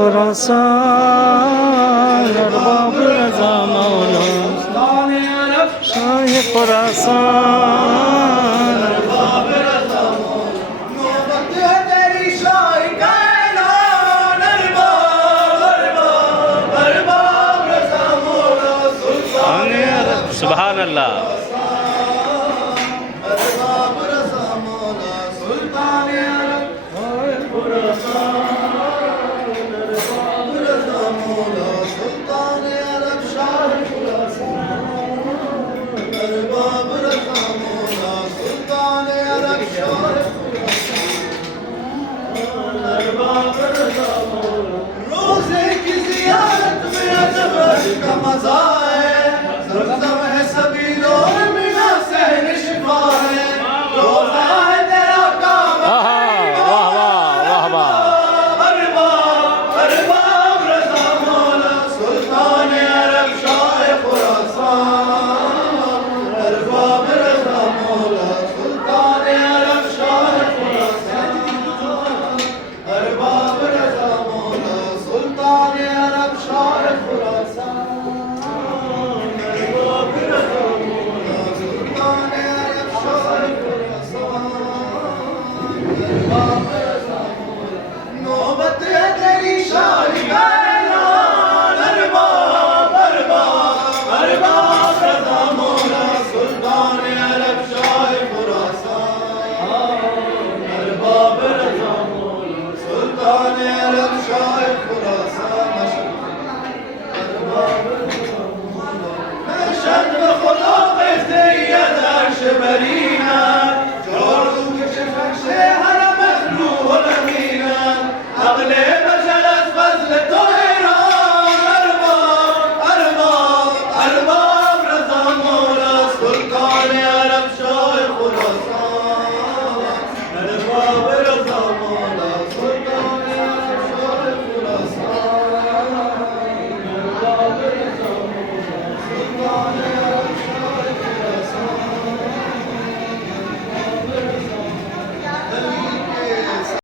خراسان ارباب رضا مولا شاه خراسان ارباب رضا نوبت ہے تیری شاہی کا اعلان ارباب رضا مولا سلطان عرب سبحان اللہ ارباب رضا مولا سلطان عرب ارباب رضا مولا سلطان عرب شاہ ارباب رضا مولا سلطان عرب شاہ ارباب رضا مولا روزے کی زیارت میں عجب کا مزہ ہے زمزم ہے سبیلوں میں سہل شفا ہے روزہ ہے تیرا کعبہ ارباب رضا مولا سلطان عرب شاہ خراسان ارباب رضا مولا سلطان عرب شاہ خراسان ارباب رضا مولا سلطان عرب شاہ خراسان ارباب رضا مولا سلطان عرب شاہ خراسان ارباب رضا مولا نوبت ہے تیری شاہی کا اعلان ارباب رضا مولا سلطان عرب شاہ خراسان ارباب رضا مولا سلطان عرب شاہ خراسان ارباب رضا مولا شرم خدا قصه عرش برینه